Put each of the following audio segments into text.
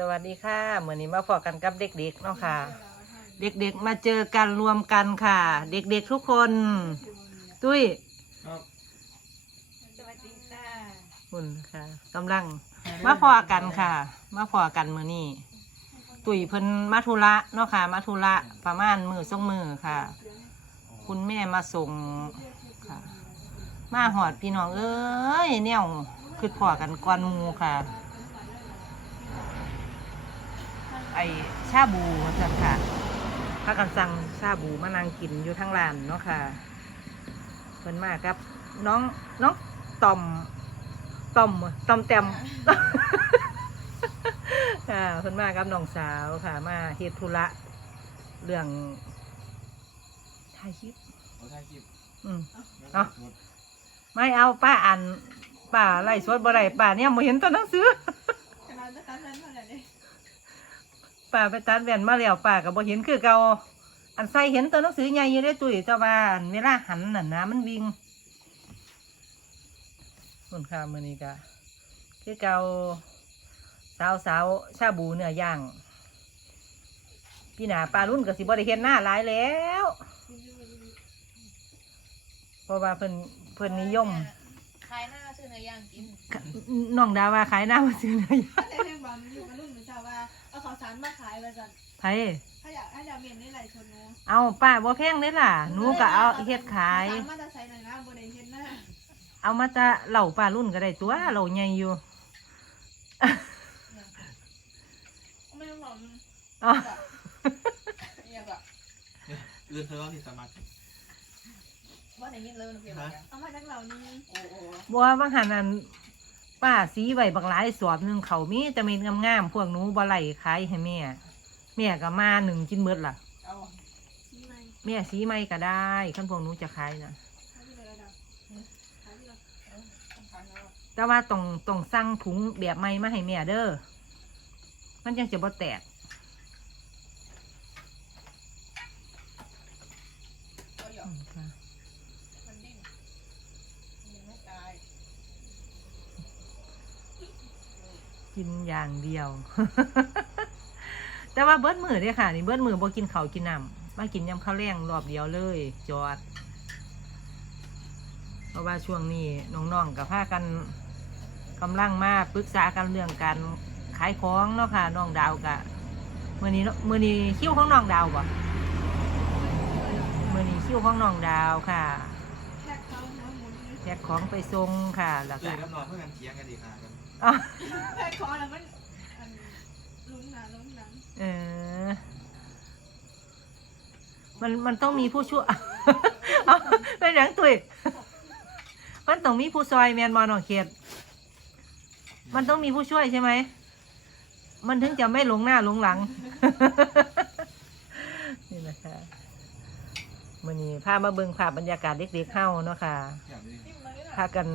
สวัสดีค่ะเหมือนนี้มาพอกันกับเด็กๆเนาะค่ะ เด็กๆมาเจอกันรวมกันค่ะ เด็กๆทุกคน ตุ้ยครับสวัสดีค่ะคุณค่ะกำลังมาพอกันค่ะ มาพอกันมือนี้ตุ้ยเพิ่นมาธุระเนาะค่ะ มาธุระประมาณมือสองมือค่ะ คุณแม่มาส่งค่ะ มาหอดพี่น้องเอ้ยเนี่ยคือพอกันก่อนหมูค่ะ ไอชาบูจังค่ะพากันสั่งชาบูมานั่งกินอยู่ทั้งร้านเนาะค่ะเพิ่นมากับ น้องน้องต่อมต่อมต่อมแต้มค่ะเพิ่นมากับน้องสาวค่ะ มาเฮ็ดธุระเรื่องถ่ายคลิปขอถ่ายคลิปอืมเอาไม่เอาป้าอ่านป้าไล่สดบ่ได้ป้าเนี่ยบ่เห็นตัวหนังสือขนาดจะตัดสั้นเท่าไหร่เนี่ย ป้าไปตัดแว่นมาแล้วป้าก็บ่เห็นคือเก่าอันใส่เห็นตัวหนังสือใหญ่อยู่ได้ตุ้ยแต่ว่าอันเวลาหันน่ะนะมันวิ่งคนข้ามมื้อนี้ก็คือเก่าสาวสาวๆชาบูเนื้อย่างพี่หนาปลารุ่นก็สิบ่ได้เห็นหน้าหลายแล้วเพราะว่าเพิ่นเพิ่นนิยมขายหน้าซื้อเนื้อย่างกินน้องดาว่าขายหน้ามาซื้อเนื้อย่างาข้าวสารมาขายมาจันไผถ้าอยากให้ดาวเมียนได้หลายชนเนาะเอาป้าบ่แพงเด้ล่ะหนูก็เอาเฮ็ดขายมาจะใส่หน่อยนะบนเฮ็ดหน้าเอามาจะเหล่าปลารุ่นก็ได้ตัวเหล่าใหญ่อยู่ไม่ต้องหลอกอ๋ออย่าแบบเรื่องเธอก็ที่สมัครว่าไหนยินเลยมันเปลี่ยนเอามาจากเหล่านี้โอ้โห บัวบางหันอัน ป้าสีไว้บักหลายสอบหนึ่งเขามีแต่เม็ดงามๆพวกหนูบ่ไหลขายให้แม่แม่ก็มาหนึ่งกินเบิดล่ะเอาชี้ไหมแม่สีไม่ก็ได้ขั้นพวกหนูจะขายนะขาที่เลยนะขาที่เลยต้องขายแล้วแต่ว่าต้องต้องสั่งถุงแบบใหม่มาให้แม่เด้อมันยังจะบ่แตกก็หยออืกมค่ะ มันดิ้นมันยังไม่ตาย กินอย่างเดียว แต่ว่าเบิดมือเด้อค่ะ นี่เบิดมือบ่กินเขากินน้ำมากินยำข้าวแรงรอบเดียวเลย จอด เพราะว่าช่วงนี้น้องๆกับพากันกำลังมาปรึกษากันเรื่องการขายของเนาะค่ะน้องดาวกะมือนี้เมือนี้คิ้วของน้องดาวบ่มือนี้คิ้วของน้องดาวค่ะ แค่เขาหัวหมุน แจกของไปส่งค่ะแล้วเจก็อกับนอนเพื่อกันเถียงกันดีค่ะกันอ๋อแค่คอแล้วมันลุ้นหนาลุ้นหนังเออมันมันต้องมีผู้ช่วยเอาเป็นอย่างตุยมันต้องมีผู้ซอยแมนมอนองเขียดมันต้องมีผู้ช่วยใช่ไหม มันถึงจะไม่หลงหน้าหลงหลัง นี่นะคะ มื่อนี้พามาเบิ่งภาพบรรยากาศเด็กๆเข้าเนาะค่ะอยากดูดิจิ้มมาเลยพากัน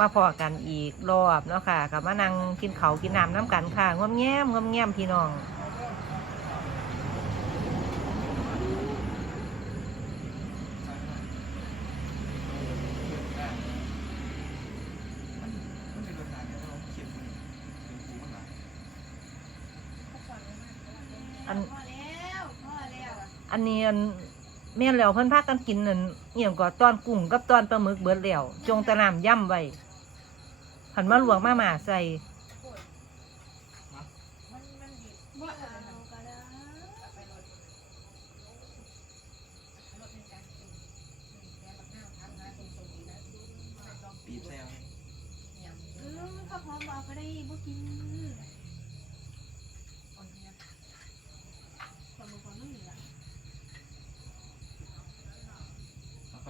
มาพอกันอีกรอบเนาะค่ะกับมานั่งกินเขาวกินน้ำน้ำกันค่ะงอมแง้มงอมแง้มพี่น้องมันเป็นรถงานเนี่ยเราเขียนเป็นคูมันหลายอันพอแล้วพอแล้วอันนี้อัน แม่นแล้วเพิ่นพากันกินนั่นเอี่ยมก็ตอนกุ้งกับตอนปลาหมึกเบิดแล้วจงตะน้ำย่ำไว้หันมาลวกมาหมาใส่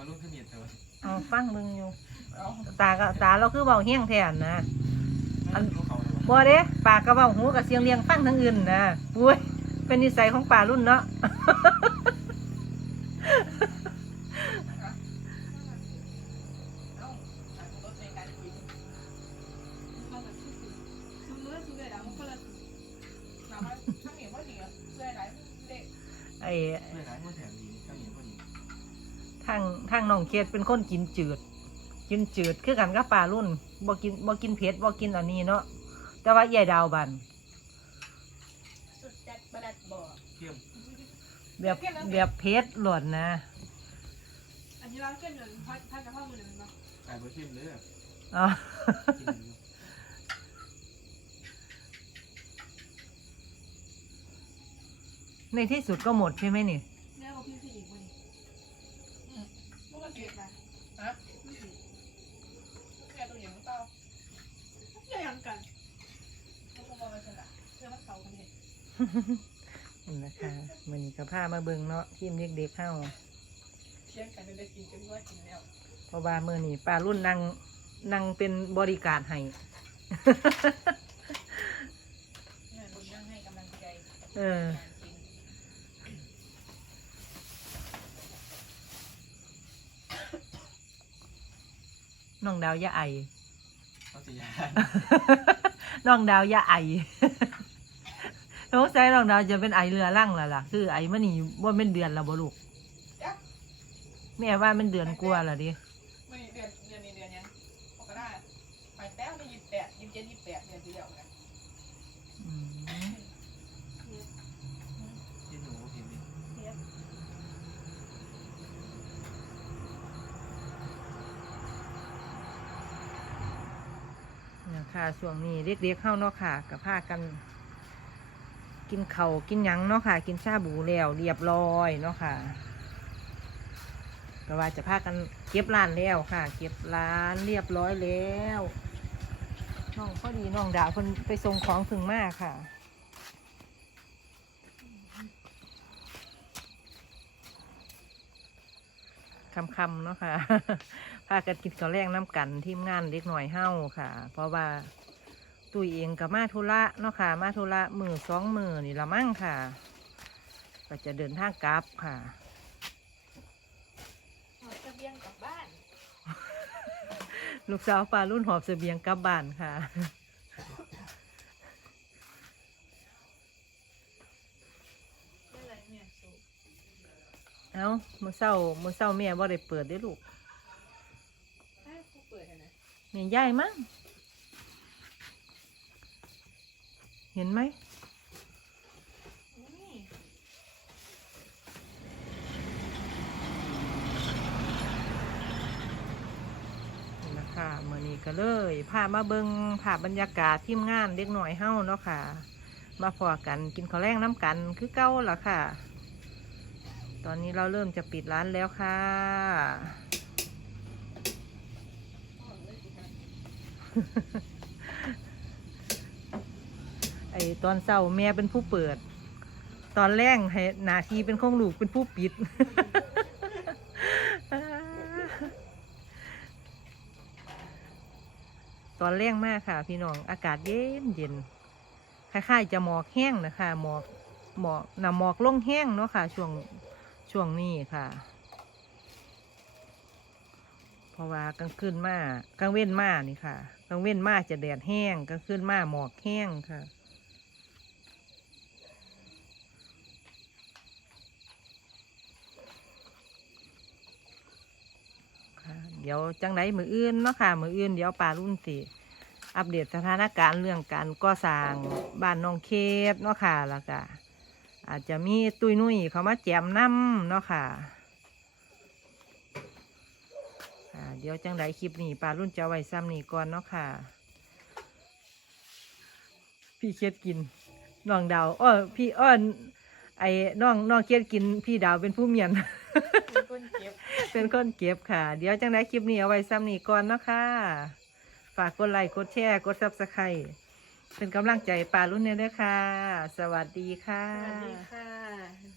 แล้วก็รุ่นขึ้นเมียเธอเอาฟังเบิ่งอยู่ ตาก็ตาเราคือเบาเฮี้ยงแทนนะอันเขาเลยบ่เด้ปากก็เบาหูกับเสียงเลียงฟังทั้งอื่นนะปุ้ยเป็นนิสัยของป่ารุ่นเนาะเขาแบบคือมือคือเลยแล้วมันคนละน้ำมันข้างเหนียวว่าดีอะเลยหลายเด็กไอ้ ทางทางน้องเคียดเป็นคนกินจืด กินจืดคือกันกับป่ารุ่นบ่กินบ่กินเผ็ดบ่กินอันนี้เนาะแต่ว่าใหญ่ดาวบันบ่เทียมแบบแบบเพชรหล่นนะ อันนี้เราเกินเงินพันพันกับพ่อมือหนึ่งเนาะไก่บะเทียมเลยอะอ๋อกินอยู่ในที่สุดก็หมดใช่ไหมนี่ เนื้อของพี่สี่อีกวันนี้ลูกกระเจี๊ยบนะฮะไม่สิแกตัวอย่างเปล่าแกยังกันเขาบอกว่าไม่ใช่ละเพื่อมันเขากันเนี่ยนี่นะคะมือนี้กับผ้ามาเบิงเนาะทีมเด็กๆเข้าเที่ยงกันได้กินกันว่ากินแล้วเพราะว่ามือนี้ปลารุ่นนั่งนั่งเป็นบริการให้เนี่ยลุงนั่งให้กำลังใจเออกินน้องดาวอย่าไอเขาจะยานน้องดาวอย่าไอ น้องใจน้องดาวจะเป็นไอเรือล่างและล่ะ คือไอมันนี่ว่าเป็นเดือนและบ่ลูกจ๊ะแม่ว่ามันเดือนกว่าและดิไม่เดือนเดือนนี้เดือนยังปกติไปแต้วในยี่สิบแปดยี่สิบเจ็ดยี่สิบแปดเดือนที่เดียวกันอืมที่หนูเห็นดิเทียบเนี่ยค่ะช่วงนี้เด็กๆเข้าเนาะค่ะกับผ้ากัน กินเขาวกินยังเนาะค่ะ กินชาบูแล้วเรียบร้อยเนาะค่ะก็ว่าจะพากันเก็บร้านแล้วค่ะ เก็บร้านเรียบร้อยแล้วน้องพอดีน้องดาวคนไปส่งของถึงมากค่ะคำๆเนาะค่ะ พากันกินข้าวแรงน้ำกันทีมงานเล็กหน่อยเฮ้าค่ะ เพราะว่า ตุยเองกับมาธุระเนาะค่ะ มาธุระมือสองมือนี่ละมั่งค่ะ ก็จะเดินทางกลับค่ะเอาเสบียงกลับบ้าน ลูกสาวปลารุ่นหอบเสบียงกลับบ้านค่ะไม่ไรเนี่ยสูเอาเมื่อเช้าเมื่อเช้าแม่บ่ได้เปิดได้อลูกให้ผู้เปิดอะนะแม่ย่ายมั้ง เห็นไหม นะคะเมื่อนี้ก็เลยพามาเบิงภาพบรรยากาศทีมงานเด็กหน่อยเฮ้าเนาะค่ะ มาพอกันกินข้าวแรงน้ำกันคือเก้าละค่ะ ตอนนี้เราเริ่มจะปิดร้านแล้วค่ะ อตอนเศร้าแม่เป็นผู้เปิด ตอนแรกให้หนาทีเป็นของลูกเป็นผู้ปิด ตอนแรงมากค่ะ พี่น้องอากาศเย็นเย็นคล้ายๆจะหมอกแห้งนะคะหมอกหมอกนำหมอกลงแห้งเนาะค่ะ ช่วงช่วงนี้ค่ะ เพราะว่ากลางคืนมากลางเว้นมากนี่ค่ะกลางเว้นมากจะแดดแห้งกลางคืนมากหมอกแห้งค่ะ เดี๋ยวจังไดมืออื่นเนาะค่ะ มืออื่นเดี๋ยวปลารุ่นสิอัปเดตสถานการณ์เรื่องการก่อสร้างบ้านน้องเคสเนาะค่ะแล้วก็อาจจะมีตุยนุ้ยเขามาแจมน้ำเนาะค่ะเดี๋ยวจังไดคลิปนี้ปลารุ่นจะไว้ซ้ำนี่ก่อนเนาะค่ะ พี่เคสกินน้องดาวอ้อพี่อ้อน ไอ้น้องน้องเคสกินพี่ดาวเป็นผู้เมียน เป็นคนเก็บ เป็นคนเก็บค่ะ เดี๋ยวจังได้คลิปนี้เอาไว้ซ้ำนี่ก่อนเนาะคะฝากกดไลค์กดแชร์กดซับสไครต์เป็นกำลังใจป่ารุ่นเนี่ยด้วยค่ะ สวัสดีค่ะ สวัสดีค่ะ